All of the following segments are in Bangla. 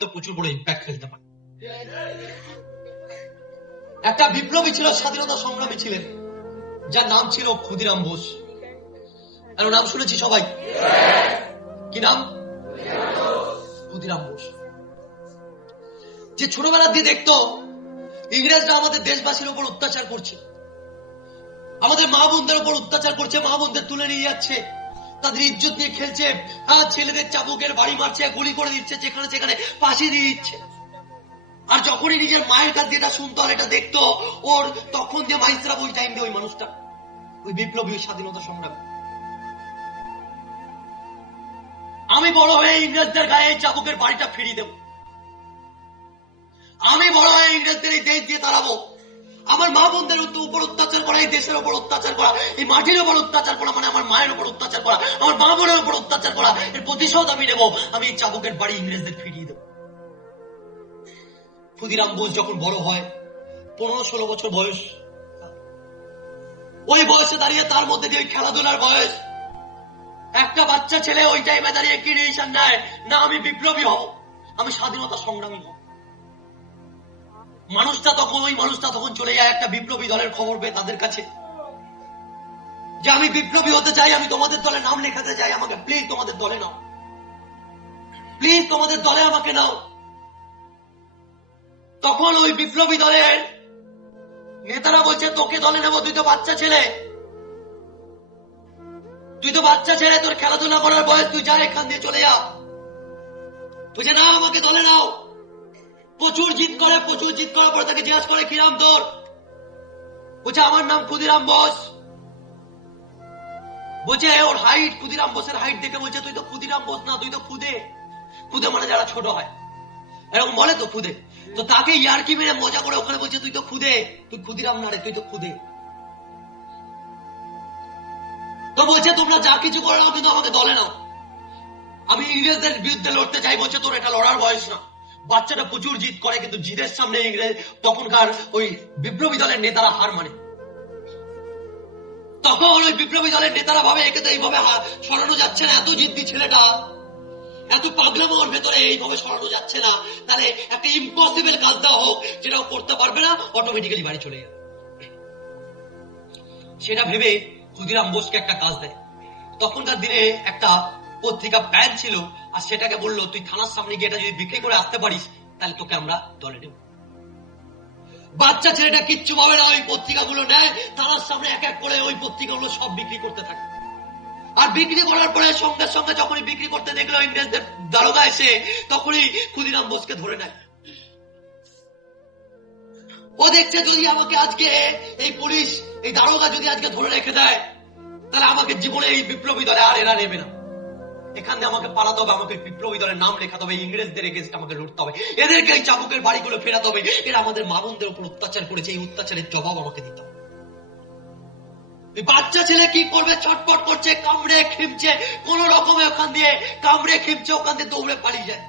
প্রচুর বড় ইম্প্যাক্ট ফেলতে পারে। একটা বিপ্লবী ছিল, স্বাধীনতা সংগ্রামী ছিলেন, যার নাম ছিল ক্ষুদিরাম বোস। আর নাম শুনেছি সবাই, কি নাম? ক্ষুদিরাম বোস। যে ছোটবেলা দিয়ে দেখতো ইংরেজরা আমাদের দেশবাসীর উপর অত্যাচার করছে, আমাদের মা বোনদের উপর অত্যাচার করছে, মা বোনদের তুলে নিয়ে যাচ্ছে, তাদের ইজ্জত নিয়ে খেলছে, ছেলেদের চাবুকের বাড়ি মারছে, গুলি করে দিচ্ছে, যেখানে সেখানে ফাঁসি দিয়ে দিচ্ছে। আর যখনই নিজের মায়ের কাছ দিয়ে এটা শুনতো আর এটা দেখতো, ওর তখন যে মাইস্ত্রা ওই টাইম দিয়ে ওই মানুষটা, ওই বিপ্লবী স্বাধীনতা সংগ্রামী। আমি বড় হয়ে ইংরেজদের গায়ে চাবুকের বাড়িটা ফিরিয়ে দেব, আমি বড় হয়ে ইংরেজদের এই দেশ দিয়ে তাড়াবো। আমার মা বোনদের উপর অত্যাচার করা, এই দেশের উপর অত্যাচার করা, এই মাটির উপর অত্যাচার করা, মানে আমার মায়ের উপর অত্যাচার করা, আমার মা বোনের উপর অত্যাচার করা, এর প্রতিশোধ আমি নেব। আমি এই চাবুকের বাড়ি ইংরেজদের ফিরিয়ে দেব। ক্ষুদিরাম বোস যখন বড় হয়, 15-16 বছর বয়স, ওই বয়সে দাঁড়িয়ে তার মধ্যে দিয়ে খেলাধুলার বয়স, একটা বাচ্চা ছেলে ওই টাইমে দাঁড়িয়ে কি ডিসিশন নেয়, না আমি বিপ্লবী হব, আমি স্বাধীনতা সংগ্রামী হব। ওই মানুষটা তখন চলে যায় একটা বিপ্লবী দলের খবর পেয়ে তাদের কাছে, যে আমি বিপ্লবী হতে চাই, আমি তোমাদের দলে নাম লেখাতে চাই, আমাকে প্লিজ তোমাদের দলে নাও, প্লিজ তোমাদের দলে আমাকে নাও। তখন ওই বিপ্লবী দলের নেতারা বলছে, তোকে দলে নেবো, তুই তো বাচ্চা ছেলে, তোর খেলাধুলা করার বয়স, তুই যা এখান দিয়ে চলে যা। বলছে না, আমাকে দলে নাও। প্রচুর জিদ করার পর তাকে জিজ্ঞাসা করে, কি নাম তোর? বলছে আমার নাম ক্ষুদিরাম বোস। বলছে ওর হাইট, ক্ষুদিরাম বোসের হাইট দেখে বলছে, তুই তো ক্ষুদিরাম বোস না, তুই তো খুদে। খুদে মানে যারা ছোট হয়, এরকম বলে তো খুদে। তো তাকে ইয়ার্কি মেরে মজা করে ওখানে বলছে, তুই তো খুদে, তুই ক্ষুদিরাম না রে, তুই তো খুদে। তো বলছে তোমরা যা কিছু করে নাও, কিন্তু আমাকে দলে নাও, আমি ইংরেজদের বিরুদ্ধে লড়তে চাই। বলছে তোর এটা লড়ার বয়স না। বাচ্চাটা প্রচুর জিদ করে, কিন্তু জিদের সামনে ইংরেজ তখনকার ওই বিপ্লবী দলের নেতারা হার মানে। তখন ওই বিপ্লবী দলের নেতারা ভাবে, একে তো এইভাবে সরানো যাচ্ছে না, এত জিদ্দি ছেলেটা, এত পাগলামো ওর ভেতরে, এইভাবে সরানো যাচ্ছে না, তাহলে একটা ইম্পসিবল কাজ দেওয়া হোক, যেটাও করতে পারবে না, অটোমেটিক্যালি বাড়ি চলে যাবে। সেটা ভেবে ক্ষুদিরাম বোসকে একটা কাজ দেয়। তখনকার দিনে একটা পত্রিকা প্যান ছিল, আর সেটাকে বললো, তুই থানার সামনে গিয়ে এটা যদি বিক্রি করে আসতে পারিস, তাহলে তোকে আমরা দলে নেব। বাচ্চা ছেলেটা কিচ্ছু ভাবে না, ওই পত্রিকাগুলো নেয়, থানার সামনে এক এক করে ওই পত্রিকাগুলো সব বিক্রি করতে থাকে। আর বিক্রি করার পরে সঙ্গে সঙ্গে যখনই বিক্রি করতে দেখলো ইংরেজদের দারোগা এসে, তখনই ক্ষুদিরাম বোসকে ধরে নেয়। ও দেখছে, যদি আমাকে আজকে এই পুলিশ, এই দারোগা যদি আজকে ধরে রেখে দেয়, তাহলে আমাকে জীবনে এই বিপ্লবী দলে আর এরা নেবে না। এখানে আমাকে পালাতে হবে, আমাকে বিপ্লবী দলের নাম লেখাতে হবে, ইংরেজদের এগেন্স্ট আমাকে লড়তে হবে, এদেরকে এই চাবুকের বাড়িগুলো ফেরাতে হবে, এরা আমাদের মা বোনদের উপর অত্যাচার করেছে, এই অত্যাচারের জবাব আমাকে দিতে হবে। বাচ্চা ছেলে কি করবে, ছটপট করছে, কামড়ে খিমছে, কোন রকমে ওখান দিয়ে কামড়ে খিমছে, ওখান দিয়ে দৌড়ে পালিয়ে যায়।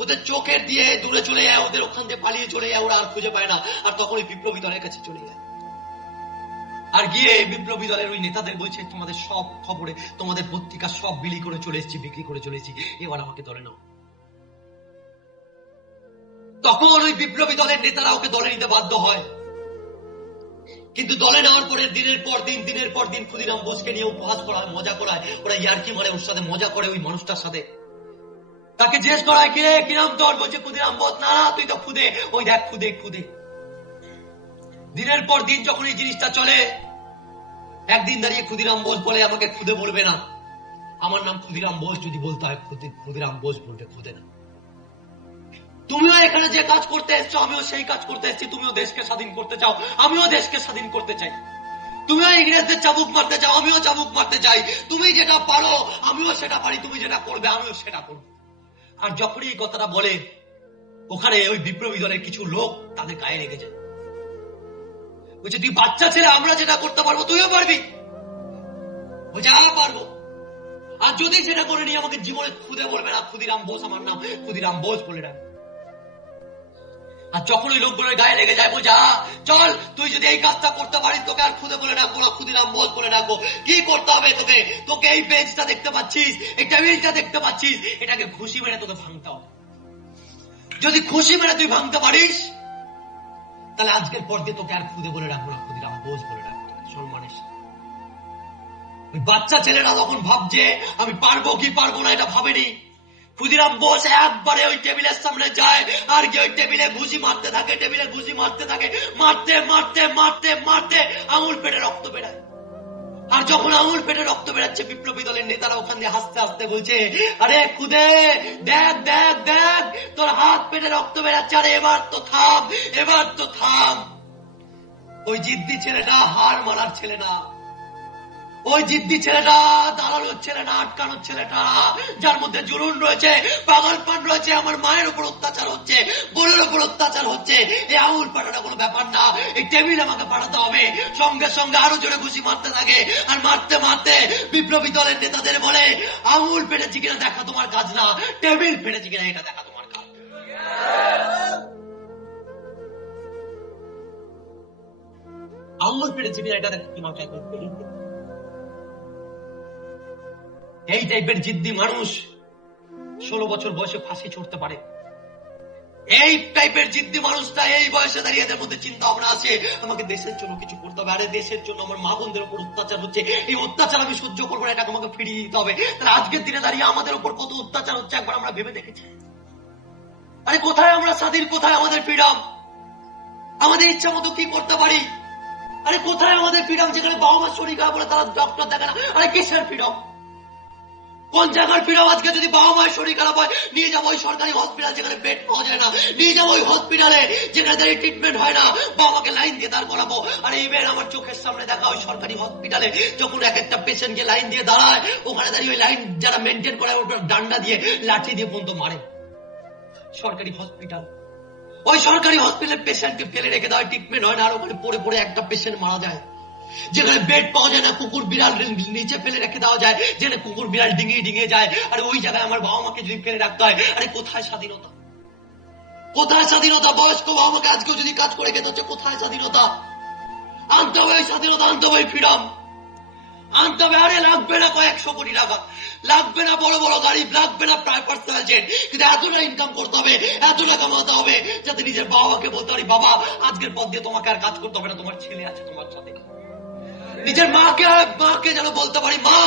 ওদের চোখের দিয়ে দূরে চলে যায়, ওদের ওখান দিয়ে পালিয়ে চলে যায়, ওরা আর খুঁজে পায় না। আর তখন ওই বিপ্লবী দলের কাছে চলে যায়, আর গিয়ে বিপ্লবী দলের ওই নেতাদের বলছে, তোমাদের সব খবরে, তোমাদের পত্রিকা সব বিলি করে চলে এসেছি, বিক্রি করে চলে এসেছি, এবার আমাকে দলে নাও। তখন ওই বিপ্লবী দলের নেতারা ওকে দলে নিতে বাধ্য হয়। কিন্তু দলে নেওয়ার পরে দিনের পর দিন ক্ষুদিরাম বোসকে নিয়ে উপহাস করা হয়, মজা করায়, ওরা ইয়ার্কি মারে, ওর সাথে মজা করে ওই মানুষটার সাথে। তাকে জিজ্ঞেস করা হয়, কিরে কি নাম তোর? বলছে ক্ষুদিরাম বোস। না, তুই তো খুদে, ওই দেখ খুদে। দিনের পর দিন যখন এই জিনিসটা চলে, একদিন দাঁড়িয়ে ক্ষুদিরাম বোস বলে, আমাকে খুদে বলবে না, আমার নাম ক্ষুদিরাম বোস যদি বলতে হয়, ক্ষুদিরাম বোস বলবে, খুদে না। তুমিও এখানে যে কাজ করতে এসছো, আমিও সেই কাজ করতে এসেছি। তুমিও দেশকে স্বাধীন করতে চাও, আমিও দেশকে স্বাধীন করতে চাই। তুমিও ইংরেজদের চাবুক মারতে চাও, আমিও চাবুক মারতে চাই। তুমি যেটা পারো আমিও সেটা পারি, তুমি যেটা করবে আমিও সেটা করবো। আর যখনই এই কথাটা বলে, ওখানে ওই বিপ্লবী দলের কিছু লোক তাদের গায়ে লেগে যায়। বলছে, তুই বাচ্চা ছেলে, আমরা যেটা করতে পারবো তুইও পারবি? বলছে, পারবো। আর যদি সেটা করে নিয়ে আমাকে জীবনে খুদে বলবে না, ক্ষুদিরাম বোস আমার নাম, ক্ষুদিরাম বোস বলে ডাক। আর যখন ওই লোকগুলোর গায়ে লেগে যায় বোঝা, চল তুই যদি এই কাজটা করতে পারিস তোকে আর খুদে বলে রাখবো না, ক্ষুদিরাম বোস বলে রাখবো। কি করতে হবে তোকে? তোকে এই পেজটা দেখতে পাচ্ছিস, এই টেবিলটা দেখতে পাচ্ছিস, এটাকে খুশি মেরে তোকে ভাঙতে হবে। যদি খুশি মেরে তুই ভাঙতে পারিস তাহলে আজকের পর দিয়ে তোকে আর খুদে বলে রাখবো না, ক্ষুদিরাম বোস বলে রাখবো সম্মানের সাথে। ওই বাচ্চা ছেলেরা তখন ভাবছে আমি পারবো কি পারবো না এটা ভাবেনি। ক্ষুদিরাম বোস একবারে ওই টেবিলের সামনে যায় আর গিয়ে ওই টেবিলে ঘুষি মারতে থাকে, টেবিলে ঘুষি মারতে থাকে, মারতে মারতে মারতে মারতে আঙুল পেটে রক্ত বেড়ায়। আর যখন আঙুল পেটে রক্ত বেড়াচ্ছে বিপ্লবী দলের নেতারা ওখান দিয়ে হাসতে হাসতে বলছে, আরে খুদে দেখ দেখ দেখ তোর হাত পেটে রক্ত বেড়াচ্ছে, আরে এবার তো থাম, এবার তো থাম। ওই জিদ্দি ছেলেটা হার মারার ছেলে না, ওই জিদ্দি ছেলেটা দাঁড়ানোর ছেলে না, আটকানোর ছেলেটা, যার মধ্যে জুলুন রয়েছে, পাগলপান রয়েছে, আমার মায়ের উপর অত্যাচার হচ্ছে, বোনের উপর অত্যাচার হচ্ছে। এই আঙুল পাঠাটা কোনো ব্যাপার না, এই টেবিল আমাকে পাঠাতে হবে। সঙ্গে সঙ্গে আরো জোরে ঘুষি মারতে থাকে আর মারতে মারতে বিপ্লবী দলের নেতাদের বলে, আঙুল পেটেছি কিনা দেখা তোমার কাজ না, টেবিল পেটেছি কিনা এটা দেখা তোমার কাজ। আঙুল পেটেছি কিনা এটা দেখা তোমার কাজ। এই টাইপের জিদ্দি মানুষ 16 বছর বয়সে ফাঁসি ছুটতে পারে। এই টাইপের জিদ্দি মানুষটা এই বয়সে দাঁড়িয়ে এদের মধ্যে চিন্তা ভাবনা আছে আমাকে দেশের জন্য কিছু করতে হবে, আরে দেশের জন্য আমার মা বোনদের উপর অত্যাচার হচ্ছে, এই অত্যাচার আমি সহ্য করবো না, এটাকে আমাকে ফিরিয়ে দিতে হবে। তাহলে আজকের দিনে দাঁড়িয়ে আমাদের উপর কত অত্যাচার হচ্ছে একবার আমরা ভেবে দেখেছি? আরে কোথায় আমরা স্বাধীন, কোথায় আমাদের ফ্রিডম? আমাদের ইচ্ছা মতো কি করতে পারি? আরে কোথায় আমাদের ফ্রিডম যেখানে বাবা মা শরীর খারাপ বলে তারা ডক্টর দেখে না? আরে কিসের ফ্রিডম? কোন জায়গার ফ্রিডম? আজকে যদি বাবা মায়ের শরীর খারাপ হয় নিয়ে যাবো ওই সরকারি হসপিটাল যেখানে বেড পাওয়া যায় না, নিয়ে যাবো ওই হসপিটালে যেখানে দাঁড়িয়ে ট্রিটমেন্ট হয় না, বাবা মাকে লাইন দিয়ে দাঁড় করাবো। আর এইবার আমার চোখের সামনে দেখা ওই সরকারি হসপিটালে যখন এক একটা পেশেন্টকে লাইন দিয়ে দাঁড়ায়, ওখানে দাঁড়িয়ে ওই লাইন যারা মেনটেন করে ওর ডান্ডা দিয়ে লাঠি দিয়ে পর্যন্ত মারে। সরকারি হসপিটাল, ওই সরকারি হসপিটালের পেশেন্টকে ফেলে রেখে দেওয়া, ট্রিটমেন্ট হয় না, আর ওখানে পড়ে পড়ে একটা পেশেন্ট মারা যায়। যেখানে বেড পাওয়া যায় না, কুকুর বিড়াল নিচে ফেলে রেখে দেওয়া যায়, যেখানে কুকুর বিড়াল ডিঙিয়ে ডিঙিয়ে যায়, আর ওই জায়গায় আমার বাবা মাকে যদি ফেলে রাখতে হয়, আরে কোথায় স্বাধীনতা? কোথায় স্বাধীনতা? বয়স্ক বাবা মাকে আজকেও যদি কাজ করে খেতে হচ্ছে, কোথায় স্বাধীনতা? আনতে হবে ওই স্বাধীনতা, আনতে হবে ফ্রিডম, আনতে হবে। আরে লাগবে না কয়েকশো কোটি টাকা, লাগবে না বড় বড় গাড়ি, লাগবে না প্রায় পার্সোনাল জেট, কিন্তু এতটা ইনকাম করতে হবে, এতটা কামাতে হবে যাতে নিজের বাবা মাকে বলতে পারি, বাবা আজকের পর দিয়ে তোমাকে আর কাজ করতে হবে না, তোমার ছেলে আছে তোমার সাথে। নিজের মাকে যেন বলতে পারি, মা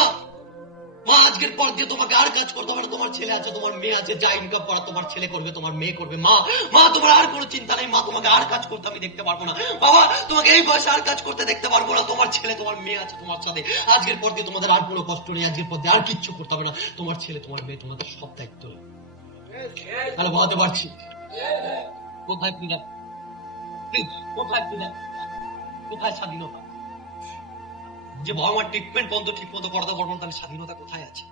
মা আজকের পর দিয়ে তোমাকে আর কাজ করতে হবে না, তোমার ছেলে আছে, তোমার মেয়ে আছে, যা ইনকাম করা তোমার ছেলে করবে, তোমার মেয়ে করবে। মা মা তোমার আর কোনো চিন্তা নেই, মা তোমাকে আর কাজ করতে আমি দেখতে পারবো না, বাবা তোমাকে এই বয়সে আর কাজ করতে দেখতে পারবো না, তোমার ছেলে তোমার মেয়ে আছে তোমার সাথে, আজকের পর দিয়ে তোমাদের আর কোনো কষ্ট নেই, আজকের পর দিয়ে আর কিচ্ছু করতে হবে না, তোমার ছেলে তোমার মেয়ে তোমাদের সব দায়িত্ব। তাহলে বলতে পারছি কোথায় ফ্রিডম, কোথায় ফ্রিডম, কোথায় স্বাধীনতা? যে বাবা মার ট্রিটমেন্ট বন্ধ ঠিক মতো করাতে পারবো না, তাহলে স্বাধীনতা কোথায় আছে?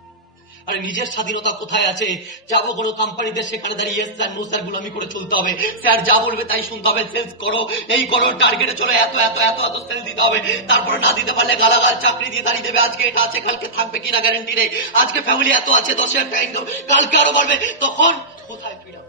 আরে নিজের স্বাধীনতা কোথায় আছে? যাবো কোনো কোম্পানিতে, সেখানে দাঁড়িয়ে ইয়েস স্যার নো স্যার গুলামি করে চলতে হবে, স্যার যা বলবে তাই শুনতে হবে, সেলস করো, এই করো, টার্গেটে চলো, এত এত এত এত সেল দিতে হবে, তারপরে না দিতে পারলে গালাগাল, চাকরি দিয়ে দাঁড়িয়ে দেবে, আজকে এটা আছে কালকে থাকবে কিনা গ্যারান্টি নেই, আজকে ফ্যামিলি এত আছে 10,000 টাকা ইনকাম, কালকে আরো বাড়বে, তখন কোথায় ফ্রিডম?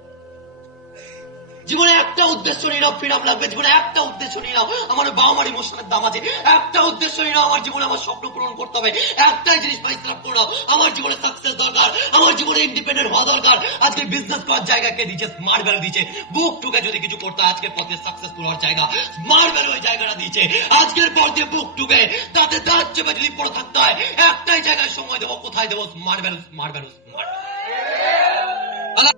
জীবনে একটা উদ্দেশ্য নিয়ে নাও, ফ্রিডম লাগবে। জীবনে একটা উদ্দেশ্য নিয়ে নাও, আমার বাবা মার ইমোশনের দাম আছে, একটা উদ্দেশ্য নিয়ে নাও, আমার জীবনে আমার স্বপ্ন পূরণ করতে হবে, একটাই জিনিস পরিষ্কার করে নাও, আমার জীবনে সাকসেস দরকার, আমার জীবনে ইন্ডিপেন্ডেন্ট হওয়া দরকার। আজকে বিজনেস করার জায়গা কে দিচ্ছে? স্মার্ট ভ্যালু দিচ্ছে। বুক টুকে যদি কিছু করতে আজকের পথে সাকসেসফুল হওয়ার জায়গা স্মার্ট ভ্যালু ওই জায়গাটা দিচ্ছে। আজকের পর দিয়ে বুক টুকে তাতে দাঁত চেপে যদি পড়ে থাকতে হয়, একটাই জায়গায় সময় দেবো, কোথায় দেবো? Smart value, smart value, smart value.